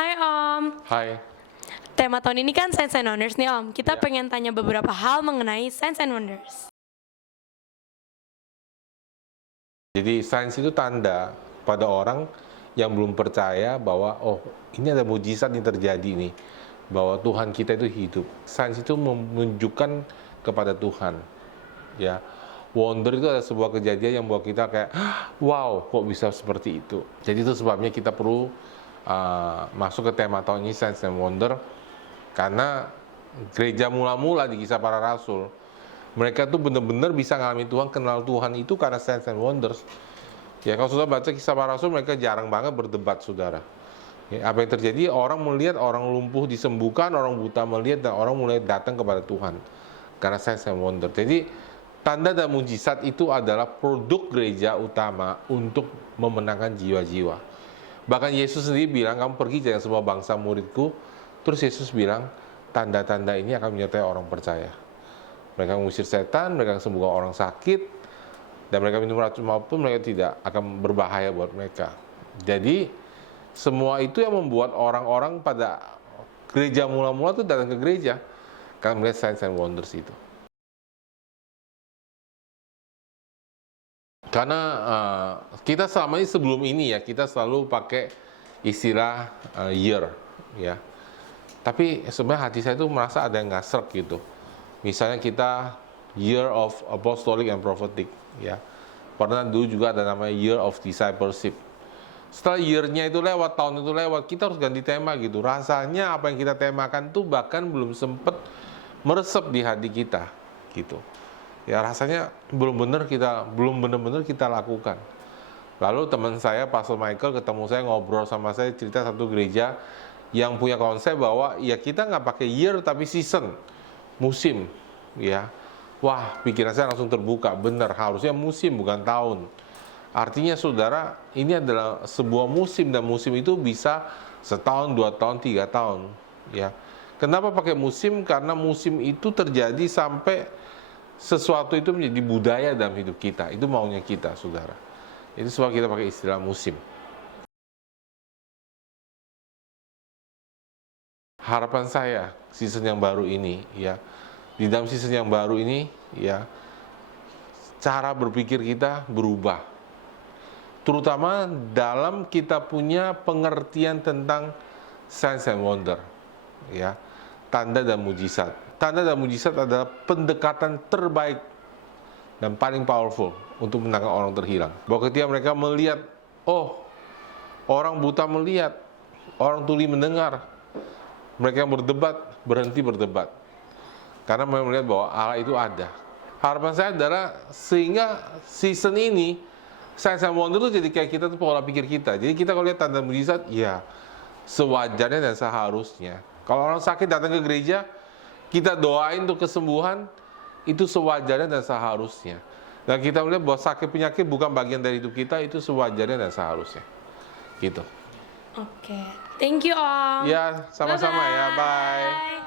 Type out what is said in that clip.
Hai Om, Hai. tema tahun ini kan Science and Wonders nih Om. Kita Iya. pengen tanya beberapa hal mengenai Science and Wonders. Jadi sains itu tanda pada orang yang belum percaya bahwa ini ada mujizat yang terjadi nih, bahwa Tuhan kita itu hidup. Sains itu menunjukkan kepada Tuhan. Ya. Wonder itu adalah sebuah kejadian yang membuat kita kayak wow, kok bisa seperti itu. Jadi itu sebabnya kita perlu masuk ke tema tahun ini Science and Wonder, karena gereja mula-mula di Kisah Para Rasul, mereka tuh benar-benar bisa ngalami Tuhan, kenal Tuhan itu karena Signs and Wonders. Ya, kalau sudah baca Kisah Para Rasul, mereka jarang banget berdebat, saudara. Ya, apa yang terjadi? Orang melihat orang lumpuh disembuhkan, orang buta melihat, dan orang mulai datang kepada Tuhan karena Signs and Wonders. Jadi, tanda dan mujizat itu adalah produk gereja utama untuk memenangkan jiwa-jiwa. Bahkan Yesus sendiri bilang, kamu pergi jangan semua bangsa muridku. Terus Yesus bilang, tanda-tanda ini akan menyertai orang percaya. Mereka mengusir setan, mereka sembuhkan orang sakit, dan mereka minum racun maupun mereka tidak akan berbahaya buat mereka. Jadi, semua itu yang membuat orang-orang pada gereja mula-mula itu datang ke gereja, karena melihat signs and wonders itu. Karena kita selama ini sebelum ini ya, kita selalu pakai istilah year, ya. Tapi sebenarnya hati saya itu merasa ada yang nggak serk gitu. Misalnya kita year of apostolic and prophetic, ya. Pernah dulu juga ada namanya year of discipleship. Setelah year-nya itu lewat, tahun itu lewat, kita harus ganti tema gitu. Rasanya apa yang kita temakan tuh bahkan belum sempet meresep di hati kita, gitu. Ya rasanya belum benar-benar kita lakukan. Lalu teman saya, Pastor Michael, ketemu saya, ngobrol sama saya, cerita satu gereja yang punya konsep bahwa ya kita nggak pakai year tapi season, musim, ya. Wah, pikiran saya langsung terbuka, benar, harusnya musim bukan tahun. Artinya saudara, ini adalah sebuah musim, dan musim itu bisa setahun, 2 tahun, 3 tahun, ya. Kenapa pakai musim? Karena musim itu terjadi sampai sesuatu itu menjadi budaya dalam hidup kita. Itu maunya kita, saudara. Itu sebab kita pakai istilah musim. Harapan saya, season yang baru ini, ya, di dalam season yang baru ini, ya, cara berpikir kita berubah. Terutama dalam kita punya pengertian tentang signs and wonder, ya, tanda dan mujizat. Tanda dan mujizat adalah pendekatan terbaik dan paling powerful untuk menangkap orang terhilang. Bahwa ketika mereka melihat, orang buta melihat, orang tuli mendengar, mereka yang berdebat, berhenti berdebat. Karena mereka melihat bahwa Allah itu ada. Harapan saya adalah sehingga season ini, Signs and Wonder itu jadi kayak kita tuh pola pikir kita. Jadi kita kalau lihat tanda mujizat, ya sewajarnya dan seharusnya. Kalau orang sakit datang ke gereja, kita doain untuk kesembuhan, itu sewajarnya dan seharusnya. Dan kita melihat bahwa sakit penyakit bukan bagian dari hidup kita, itu sewajarnya dan seharusnya. Gitu. Oke, thank you Om. Ya, sama-sama ya, bye.